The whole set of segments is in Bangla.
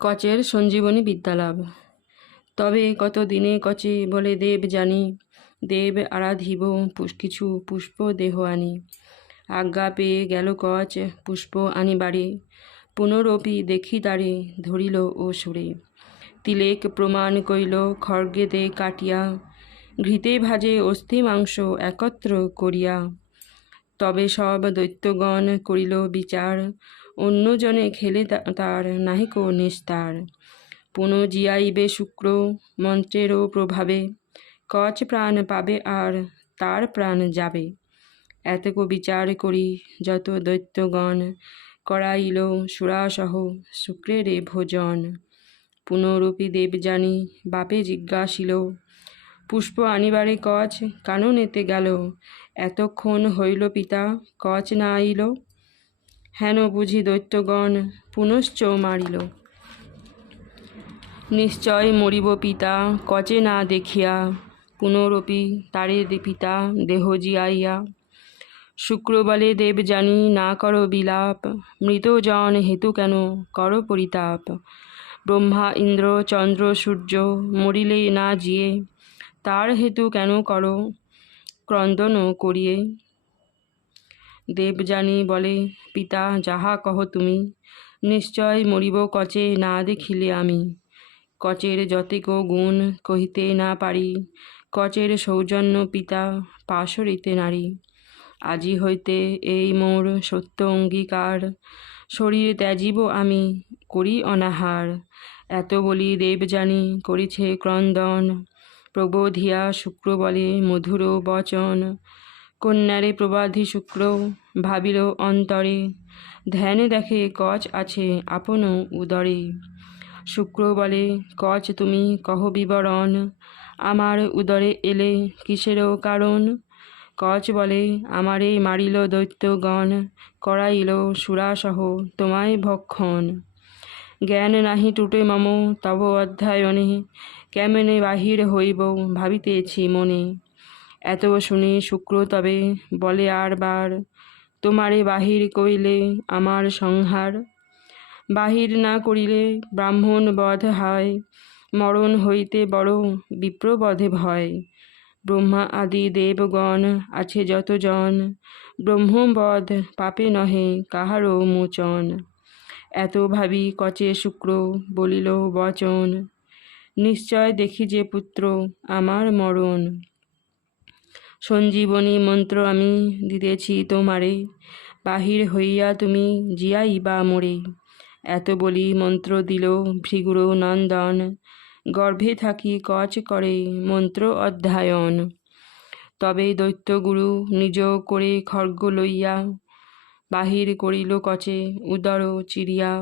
কচের সঞ্জীবনী বিদ্যালাভ। তবে কত দিনে কচে বলে দেব জানি, দেব আরাধিব কিছু পুষ্প দেহ আনি। আজ্ঞা পেয়ে গেল কচ পুষ্প আনিবারে, পুনরপি দেখি তারে ধরিল ও সুরে। তিলেক প্রমাণ কইল খড়গেতে কাটিয়া, ঘৃতে ভাজে অস্থি মাংস একত্র করিয়া। তবে সব দৈত্যগণ করিল বিচার, অন্যজনে খেলে তার নাহিক নিস্তার। পুনঃ জিয়াইবে শুক্র মন্ত্রেরও প্রভাবে, কচ প্রাণ পাবে আর তার প্রাণ যাবে। এতক বিচার করি যত দৈত্যগণ, করাইল সুরাসহ শুক্রের ভোজন। পুনরূপী দেব জানি বাপে জিজ্ঞাসিল, পুষ্প আনিবারে কচ কাননেতে গেল, এতক্ষণ হইল পিতা কচ না আইল। হেন বুঝি দৈত্যগণ পুনশ্চ মারিল, নিশ্চয় মরিব পিতা কচে না দেখিয়া, পুনরপি তারে পিতা দেহ জিয়াইয়া। শুক্র বলে দেব জানি না করো বিলাপ, মৃতজন হেতু কেন করো পরিতাপ। ব্রহ্মা ইন্দ্র চন্দ্র সূর্য মরিলে না জিয়ে, তার হেতু কেন করো ক্রন্দন করিয়ে। দেব জানি বলে পিতা যাহা কহ তুমি, নিশ্চয় মরিব কচে না দেখিলে আমি। কচের যতেক গুণ কহিতে না পারি, কচের সৌজন্য পিতা পাশরিতে নারী। আজি হইতে এই মোর সত্য অঙ্গীকার, শরীর ত্যাজিব আমি করি অনাহার। এত বলি দেব জানি করিছে ক্রন্দন, প্রবোধিয়া শুক্র বলে মধুর বচন। কন্যারে প্রবাধি শুক্র ভাবিল অন্তরে, ধ্যানে দেখে কচ আছে আপন উদরে। শুক্র বলে কচ তুমি কহ বিবরণ, আমার উদরে এলে কিসেরও কারণ। কচ বলে আমারে মারিল দৈত্যগণ, করাইল সুরাসহ তোমায় ভক্ষণ। জ্ঞান নাহি টুটে মম তব অধ্যয়নে, কেমনে বাহির হইব ভাবিতেছি মনে। এত শুনে শুক্র তবে বলে আর বার, তোমারে বাহির কইলে আমার সংহার। বাহির না করিলে ব্রাহ্মণ বধ হয়, মরণ হইতে বড় বিপ্রবধে ভয়। ব্রহ্মা আদি দেবগণ আছে যতজন, ব্রহ্মবধ পাপে নহে কাহারও মোচন। এত ভাবি কচে শুক্র বলিল বচন, নিশ্চয় দেখি যে পুত্র আমার মরণ। সঞ্জীবনী মন্ত্র আমি দিতেছি তোমারে, বাহির হইয়া তুমি জিয়াইবা মোরে। এত বলি মন্ত্র দিল ভৃগুর নন্দন, গর্ভে থাকি কচ করে মন্ত্র অধ্যয়ন। তবে দৈত্যগুরু নিজ করে খড়গ লইয়া, বাহির করিল কচে উদর চিরিয়া।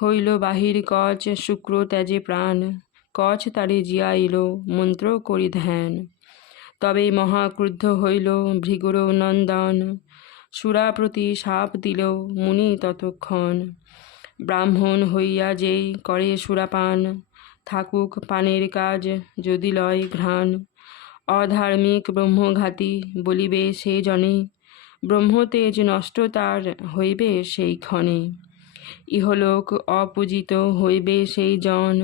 হইল বাহির কচ শুক্র ত্যাজে প্রাণ, কচ তারে জিয়াইল মন্ত্র করি ধ্যান। তবে মহাক্রুদ্ধ হইল ভৃগুর নন্দন, সুরাপ্রতি শাপ দিল মুনি ততক্ষণ। ব্রাহ্মণ হইয়া যেই করে সুরাপান, থাকুক পানের কাজ যদি লয় ঘ্রাণ। অধার্মিক ব্রহ্মঘাতী বলিবে সে জনে, ব্রহ্মতেজ নষ্ট তার হইবে সেই ক্ষণে। ইহলোক অপূজিত হইবে সেই জন,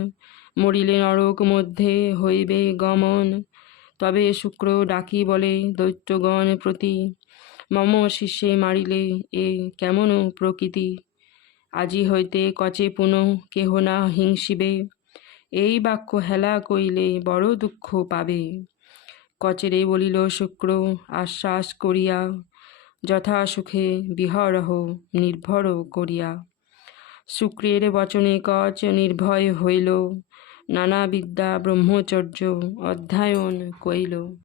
মরিলে নরক মধ্যে হইবে গমন। তবে শুক্র ডাকি বলে দৈত্যগণ প্রতি, মম শিষ্যে মারিলে এ কেমন প্রকৃতি। আজি হইতে কচে পুনঃ কেহ না হিংসিবে, এই বাক্য হেলা কইলে বড় দুঃখ পাবে। কচেরে বলিল শুক্র আশ্বাস করিয়া, যথা সুখে বিহরহ নির্ভর করিয়া। শুক্রের বচনে কচ নির্ভয় হইল, নানা বিদ্যা ব্রহ্মচর্য অধ্যয়ন কইল।